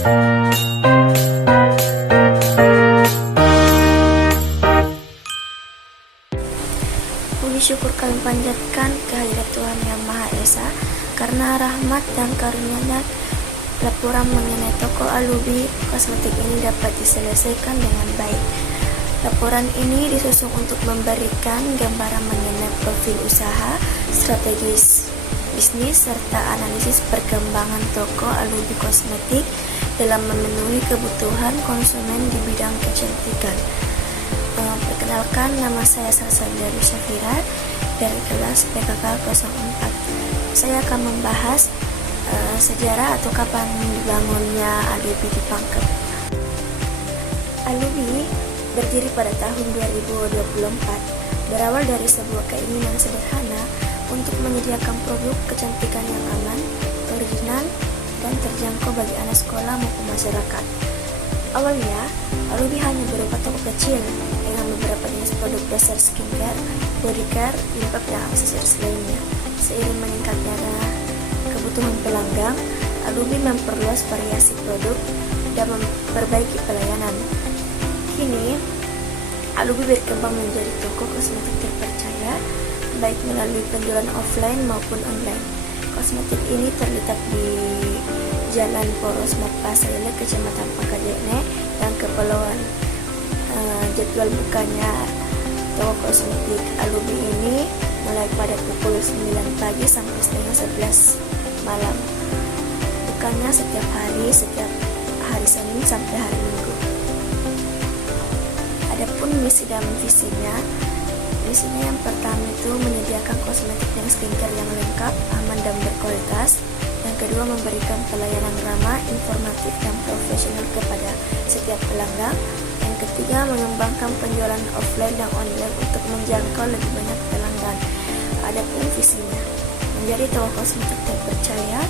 Puji syukur kami panjatkan kehadirat Tuhan Yang Maha Esa, karena rahmat dan karunia-Nya laporan mengenai toko Alubi Kosmetik ini dapat diselesaikan dengan baik. Laporan ini disusun untuk memberikan gambaran mengenai profil usaha, strategis bisnis, serta analisis perkembangan toko Alubi Kosmetik dalam memenuhi kebutuhan konsumen di bidang kecantikan. Perkenalkan, nama saya Salsabila Syafira dari kelas PKK 04. Saya akan membahas sejarah atau kapan dibangunnya Alubi di Pangkep. Alubi berdiri pada tahun 2024, berawal dari sebuah keinginan sederhana untuk menyediakan produk kecantikan yang aman, original, dan terjangkau bagi anak sekolah maupun masyarakat. Awalnya, Alubi hanya berupa toko kecil dengan beberapa jenis produk dasar skincare, body care, jilbab, dan aksesoris lainnya. Seiring meningkatnya kebutuhan pelanggan, Alubi memperluas variasi produk dan memperbaiki pelayanan. Kini, Alubi berkembang menjadi toko kosmetik terpercaya, baik melalui penjualan offline maupun online. Kosmetik ini terletak di Jalan Poros Mapasele, Kecamatan Pangkajene, yang Kepulauan. Jadwal bukanya toko kosmetik Alubi ini mulai pada pukul 9 pagi sampai setengah 11 malam. Bukanya setiap hari Senin sampai hari Minggu. Adapun misi dan visinya yang pertama itu menyediakan kosmetik dan skincare yang lengkap, aman dan berkualitas. Yang kedua, memberikan pelayanan ramah, informatif dan profesional kepada setiap pelanggan. Yang ketiga, mengembangkan penjualan offline dan online untuk menjangkau lebih banyak pelanggan. Adapun visinya, menjadi toko kosmetik terpercaya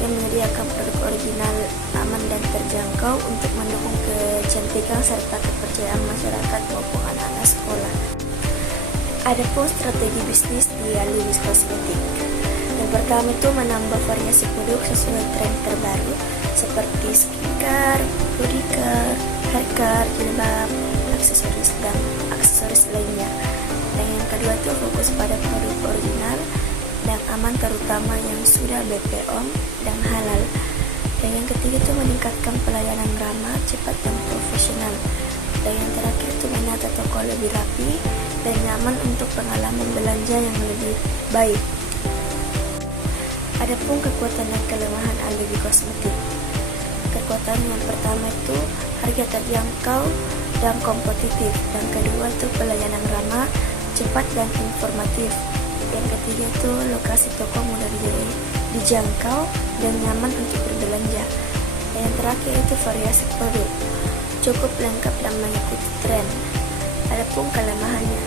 yang menyediakan produk original, aman dan terjangkau untuk mendukung kecantikan serta kepercayaan masyarakat maupun anak-anak sekolah. Adapun strategi bisnis di Alubi Kosmetik. Yang pertama itu menambah variasi produk sesuai tren terbaru seperti skincare, body care, hair care, jilbab, aksesoris lainnya. Dan yang kedua itu fokus pada produk original dan aman, terutama yang sudah BPOM dan halal. Dan yang ketiga itu meningkatkan pelayanan ramah, cepat dan profesional. Dan yang terakhir itu menata toko lebih rapi dan nyaman untuk pengalaman belanja yang lebih baik. Adapun kekuatan dan kelemahan Alubi Kosmetik. Kekuatan yang pertama itu harga terjangkau dan kompetitif. Yang kedua itu pelayanan ramah, cepat dan informatif. Yang ketiga itu lokasi toko mudah dijangkau dan nyaman untuk berbelanja. Dan yang terakhir itu variasi produk, cukup lengkap dan mengikuti tren. Adapun kelemahannya,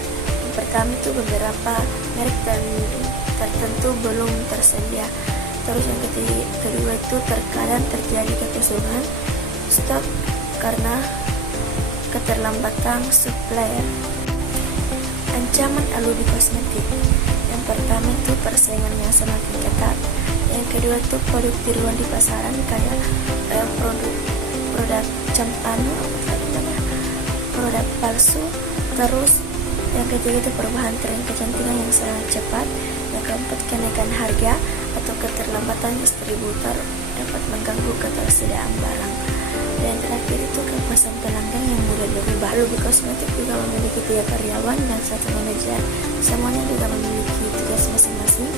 yang pertama itu beberapa merek tertentu belum tersedia. Terus yang kedua itu terkadang terjadi kekosongan stok karena keterlambatan supplier. Ancaman Alubi Kosmetik. Yang pertama itu persaingan yang semakin ketat. Yang kedua itu produk tiruan di pasaran kayak produk campanu, produk palsu. Terus yang ketiga itu perubahan tren kecantikan yang sangat cepat. Yang keempat, kenaikan harga atau keterlambatan distributor dapat mengganggu ketersediaan barang. Dan yang terakhir itu kepuasan pelanggan yang mudah berubah. Alubi Kosmetik juga memiliki 3 karyawan dan 1 manajer. Semuanya juga memiliki tugas masing-masing.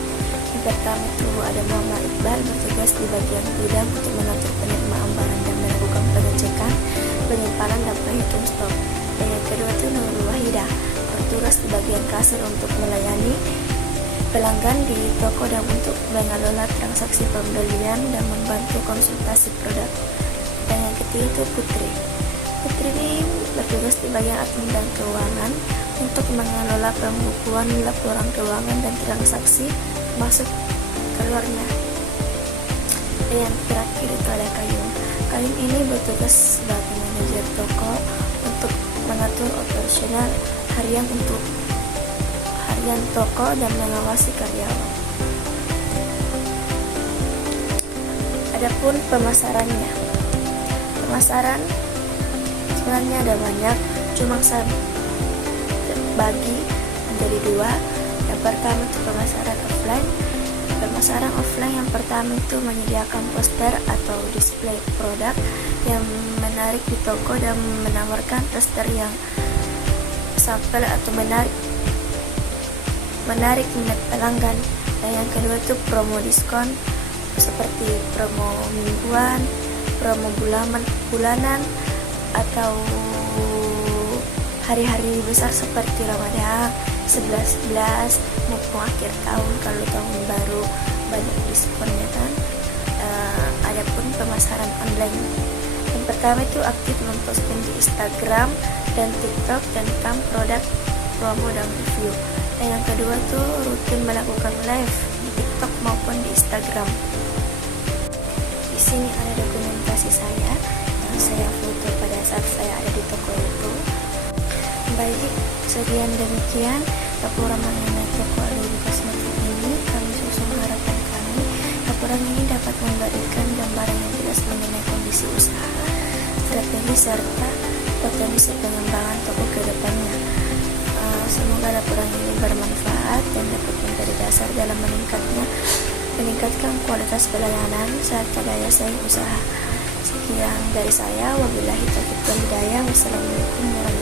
Yang pertama itu ada Muhammad Iqbal, bertugas di bagian gudang untuk mengatur penerimaan barang dan melakukan pengecekan, penyimpanan dan penghitung stok. Dan yang kedua itu Nurul Wahidah, bertugas di bagian kasir untuk melayani pelanggan di toko dan untuk mengelola transaksi pembelian dan membantu konsultasi produk. Dan yang ketiga itu Putri ini bertugas di bagian admin dan keuangan untuk mengelola pembukuan, laporan keuangan dan transaksi masuk keluarnya. Dan yang terakhir itu ada Kayum ini bertugas sebagai manajer toko untuk mengatur operasional harian toko dan mengawasi karyawan. Adapun pemasarannya, Pemasaran sebenarnya ada banyak, cuma saya bagi menjadi dua. Yang pertama itu pemasaran offline. Pemasaran offline yang pertama itu menyediakan poster atau display produk yang menarik di toko dan menawarkan poster yang sampel atau menarik minat pelanggan. Dan yang kedua itu promo diskon seperti promo mingguan, promo bulanan atau hari-hari besar seperti Ramadan, 11.11 maupun akhir tahun. Kalau tahun baru banyak diskonnya kan. Adapun pemasaran online, yang pertama itu aktif memposting di Instagram dan TikTok tentang produk, promo dan review. Dan yang kedua itu rutin melakukan live di TikTok maupun di Instagram. Di sini ada dokumentasi saya yang saya foto pada saat saya ada di toko itu. Baik, sekian demikian laporan mengenai toko Alibi Kosmetik ini. Kami susun harapan kami laporan ini dapat memberikan gambaran yang jelas mengenai kondisi usaha, strategi serta potensi pengembangan toko ke depannya. Semoga laporan ini bermanfaat dan dapat menjadi dasar dalam meningkatkan kualitas pelayanan serta daya saing usaha. Sekian dari saya, wabillahi taufiq wal hidayah. Wassalamualaikum warahmatullahi wabarakatuh.